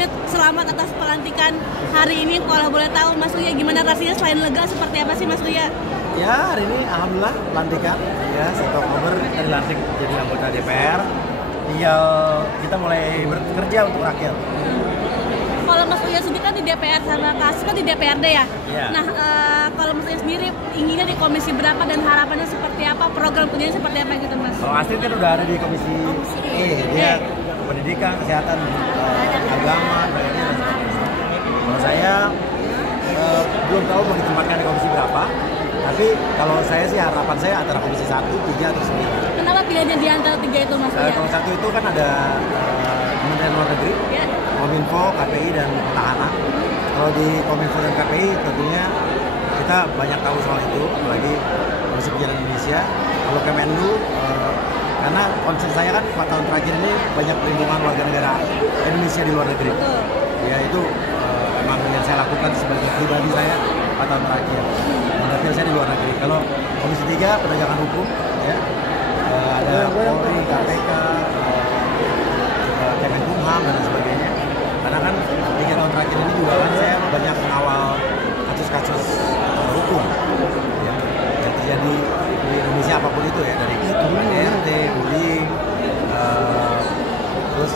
sebelumnya selamat atas pelantikan hari ini. Kalau boleh tahu Mas Uya gimana rasanya selain lega seperti apa sih Mas Uya? Ya hari ini alhamdulillah pelantikan ya 1 Oktober kita dilantik jadi anggota DPR. Tinggal kita mulai bekerja untuk rakyat. Kalau Mas Uya sendiri kan di DPR sama Kas kan di DPRD ya. Iya. Nah kalau Mas Uya sendiri inginnya di komisi berapa dan harapannya seperti apa? Program kerjanya seperti apa gitu Mas? Kalau Astrid kan udah ada di komisi E, dia pendidikan, kesehatan, agama, dan sebagainya. Kalau saya belum tahu mau ditempatkan di komisi berapa. Tapi kalau saya sih harapan saya antara komisi 1, 3, atau 9. Kenapa pilihannya di antara 3 itu Mas Uya? Kalau 1 itu kan ada Kementerian Luar Negeri, Ya. Kominfo, KPI, dan Pertahanan. Kalau di Kominfo dan KPI tentunya kita banyak tahu soal itu, apalagi Komisi Perjalanan Indonesia. Kalau Kemenlu, karena concern saya kan 4 tahun terakhir ini banyak perlindungan warga negara Indonesia di luar negeri. Betul. Ya itu memang yang saya lakukan sebagai pribadi saya 4 tahun terakhir. Dapil saya di luar negeri. Kalau Komisi 3 penegakan hukum, ya ada Polri, KPK, Kemenkumham dan sebagainya. Karena kan 3 tahun terakhir ini juga kan saya banyak mengawal kasus-kasus hukum ya, yang terjadi di Indonesia apapun itu ya, dari KDRT, bullying, terus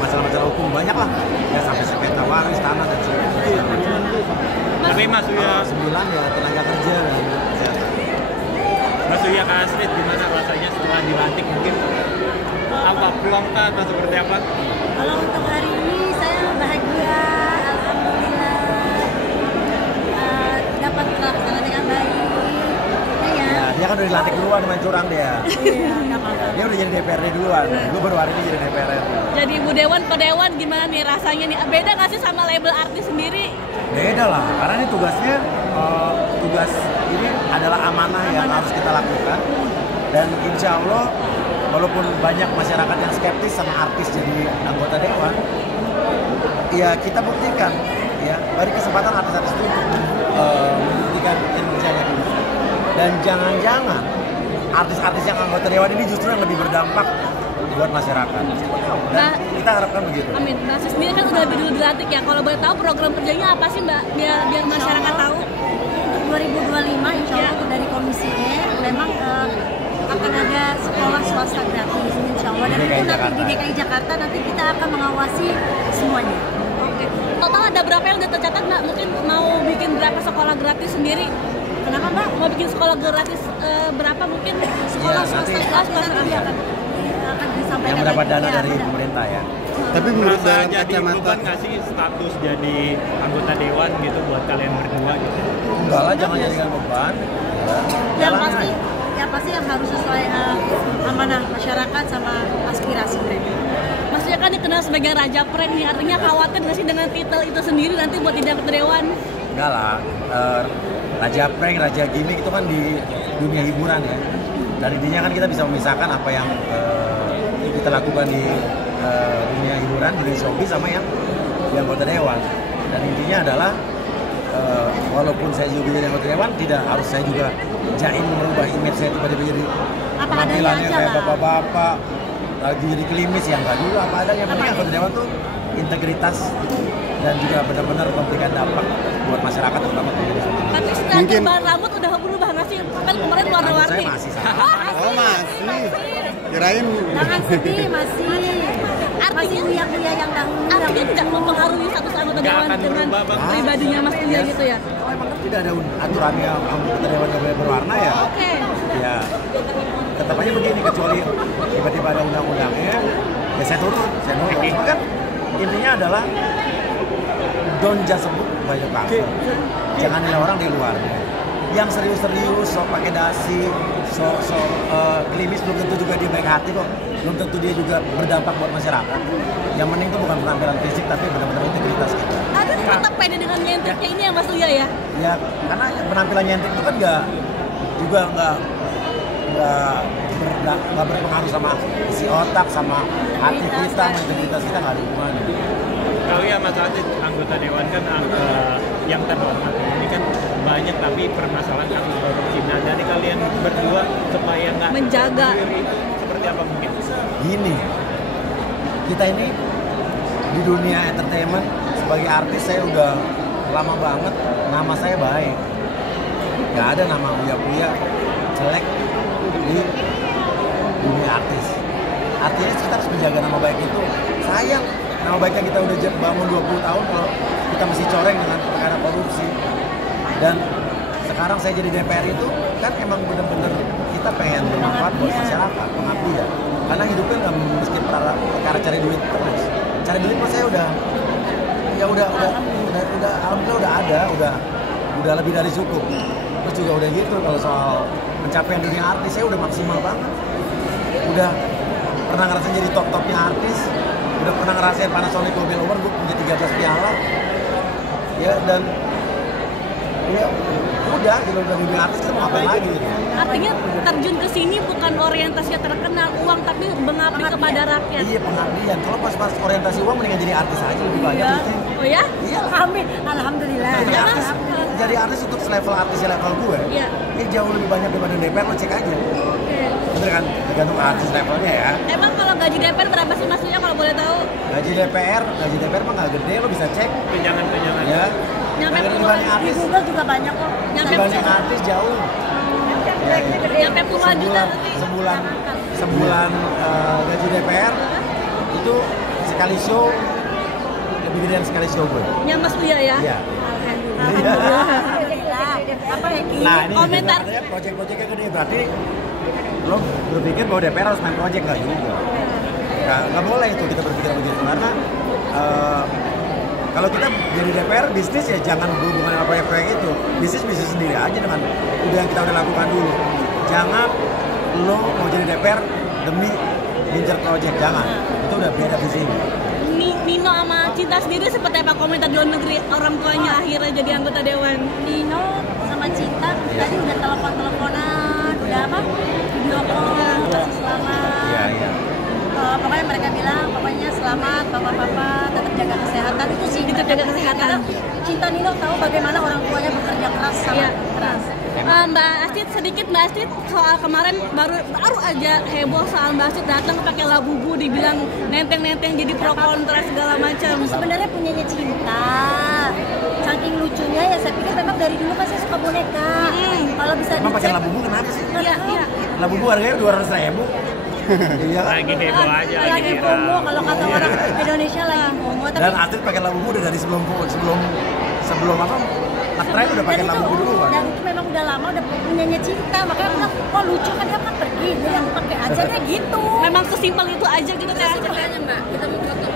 masalah-masalah hukum banyak lah ya, sampai sengketa waris, tanah dan sebagainya. Tapi Mas Uya, 9 ya tenaga kerja dan kesehatan. Mas Uya Kak Astrid gimana rasanya setelah dilantik, mungkin apa peluang atau seperti apa? Kalau untuk hari ini saya bahagia, alhamdulillah dapat terlaksana dengan baik. Ya, dia kan udah dilantik duluan, main curang dia. Iya, nggak apa-apa. Dia udah jadi DPRD duluan. Gue baru hari ini jadi DPRD. Jadi Bu Dewan, Pak Dewan gimana nih rasanya nih? Beda nggak sih sama label artis sendiri? Beda lah, karena ini tugasnya tugas ini adalah amanah yang harus kita lakukan. Dan insya Allah walaupun banyak masyarakat yang skeptis sama artis jadi anggota dewan, ya kita buktikan ya, beri kesempatan artis-artis itu untuk membuktikan kinerjanya dulu. Dan jangan-jangan artis-artis yang anggota dewan ini justru yang lebih berdampak buat masyarakat. Dan kita harapkan begitu. Amin. Mbak Sis sendiri kan udah lebih dulu dilantik ya. Kalau boleh tahu program kerjanya apa sih Mbak? Biar masyarakat tahu. Untuk 2025 insya Allah dari Komisi E memang akan ada sekolah swasta gratis insya Allah. Dan itu nanti di DKI Jakarta nanti kita akan mengawasi semuanya. Oke. Total ada berapa yang udah tercatat Mbak? Mungkin mau bikin berapa sekolah gratis sendiri? Kenapa Mbak? Mau bikin sekolah gratis berapa mungkin? Sekolah Ya, swasta nanti- gratis Nanti akan disampaikan Yang mendapat lagi. dana Ya, dari benar. pemerintah ya. Tapi menurut Merasa dalam jadi kacamata beban nggak sih status jadi anggota dewan gitu buat kalian berdua gitu? Enggak lah, jangan jadikan beban. Yang Jalan pasti, aja. yang pasti yang harus sesuai amanah masyarakat sama aspirasi mereka. Maksudnya kan dikenal sebagai Raja Prank nih, artinya khawatir nggak sih dengan titel itu sendiri nanti buat tidak ke dewan? Enggak lah, Raja Prank, Raja Gimmick itu kan di dunia hiburan ya. Dan intinya kan kita bisa memisahkan apa yang kita lakukan di dunia hiburan, di showbiz sama yang di anggota dewan. Dan intinya adalah walaupun saya juga jadi anggota dewan, tidak harus saya juga jaim merubah image saya tiba-tiba jadi Apa penampilannya adanya aja kayak lah. bapak-bapak, lagi jadi klimis ya enggak juga, apa adanya. Yang penting anggota dewan tuh integritas dan juga benar-benar memberikan dampak buat masyarakat terutama pemilih. Tapi setelah Mungkin- perubahan rambut udah berubah nggak sih? Kan kemarin Rambut warna-warni. saya masih sama. Oh masih, kirain Jangan sedih, masih uya-uya yang dahulu. Artinya tidak mempengaruhi status anggota Nggak dewan akan dengan berubah, Bang. pribadinya Mas Uya gitu ya? Oh, emang kan tidak ada aturannya anggota dewan yang boleh berwarna ya? Oke. Ya, tetap aja begini, kecuali tiba-tiba ada undang-undangnya, ya saya turun. Cuma kan intinya adalah don't just sebut banyak kasar. Jangan nilai orang di luar. Yang serius-serius, sok pakai dasi, sok klimis, belum tentu juga dia baik hati kok. Belum tentu dia juga berdampak buat masyarakat. Yang penting itu bukan penampilan fisik, tapi benar-benar integritas kita. Tapi tetap pede dengan nyentiknya ini ya Mas Uya ya? Ya, karena penampilan nyentik itu kan nggak berpengaruh sama isi otak, sama hati kita, sama integritas kita, nggak ada hubungannya. Kalau ya Mas Astrid, anggota dewan kan yang terhormat ini kan banyak tapi permasalahan kasus korupsi. Nah dari kalian berdua supaya nggak Menjaga. seperti apa mungkin? Gini, kita ini di dunia entertainment sebagai artis saya udah lama banget, nama saya baik. Gak ada nama uya-uya jelek di dunia artis. Artinya kita harus menjaga nama baik itu. Sayang, nama baiknya kita udah bangun 20 tahun kalau kita masih coreng dengan perkara korupsi. Dan sekarang saya jadi DPR itu kan emang bener-bener kita pengen bermanfaat buat masyarakat, pengabdian. Karena hidupnya nggak mesti perkara cari duit terus. Cari duit mas saya udah alhamdulillah udah ada, udah lebih dari cukup. Terus juga udah gitu kalau soal pencapaian dunia artis saya udah maksimal banget. Udah pernah ngerasain jadi top-topnya artis, udah pernah ngerasain Panasonic Global Award, gue punya 13 piala. Ya dan ya udah gitu udah dunia artis kita mau ngapain lagi gitu. Artinya terjun ke sini bukan orientasinya terkenal uang tapi mengabdi kepada rakyat. Iya pengabdian. Kalau pas orientasi uang mendingan jadi artis aja lebih banyak. Ya. Oh ya? Iya. Amin, alhamdulillah. Jadi artis untuk level artisnya level gue. Iya. Ini jauh lebih banyak daripada DPR, lo cek aja. Bener kan? Tergantung artis levelnya ya. Emang kalau gaji DPR berapa sih maksudnya kalau boleh tahu? Gaji DPR mah nggak gede, lo bisa cek. Tunjangan. Ya. Nyampe Dibanding Di artis, Google juga banyak kok. Nyampe dibanding artis jauh. nyampe puluhan juta Sebulan gaji DPR itu sekali show lebih gede dari sekali show gue. Nyamas Uya ya? Iya. Alhamdulillah. Apa ya Ki? Nah ini Komentar. katanya proyek-proyeknya gede berarti lo berpikir bahwa DPR harus main proyek nggak juga? Nggak boleh itu kita berpikir begitu karena kalau kita jadi DPR bisnis ya jangan berhubungan sama proyek-proyek itu. Bisnis sendiri aja dengan yang kita udah lakukan dulu. Jangan lo mau jadi DPR demi ngincer proyek, jangan. Itu udah beda di sini. Nino sama Cinta sendiri seperti apa komentar di luar negeri orang tuanya akhirnya jadi anggota dewan? Nino sama Cinta tadi udah telepon-teleponan, udah apa? Video call, kasih selamat. Iya. Pokoknya mereka bilang, pokoknya selamat bapak-bapak, tetap jaga kesehatan itu sih. Tetap jaga kesehatan. Cinta Nino tahu bagaimana orang tuanya bekerja keras sama keras. Mbak Astrid sedikit Mbak Astrid soal kemarin baru aja heboh soal Mbak Astrid datang pakai labubu dibilang nenteng jadi pro kontra segala macam. Itu sebenarnya punyanya Cinta. Saking lucunya ya saya pikir memang dari dulu kan saya suka boneka. Kalau bisa Emang pakai dicek. labubu kenapa sih? Iya. Labubu harganya 200.000. Iya kan? Lagi heboh aja. Lagi FOMO kalau kata orang Indonesia lagi FOMO. Tapi Dan Astrid pakai labubu udah dari sebelum apa? Ngetren udah pakai labubu dulu kan? Dan itu memang udah lama udah punyanya Cinta. Makanya aku bilang, oh lucu kan dia kan pergi. Dia yang pakai aja deh gitu. Memang sesimpel itu aja gitu kan ceritanya Mbak. Kita mau foto.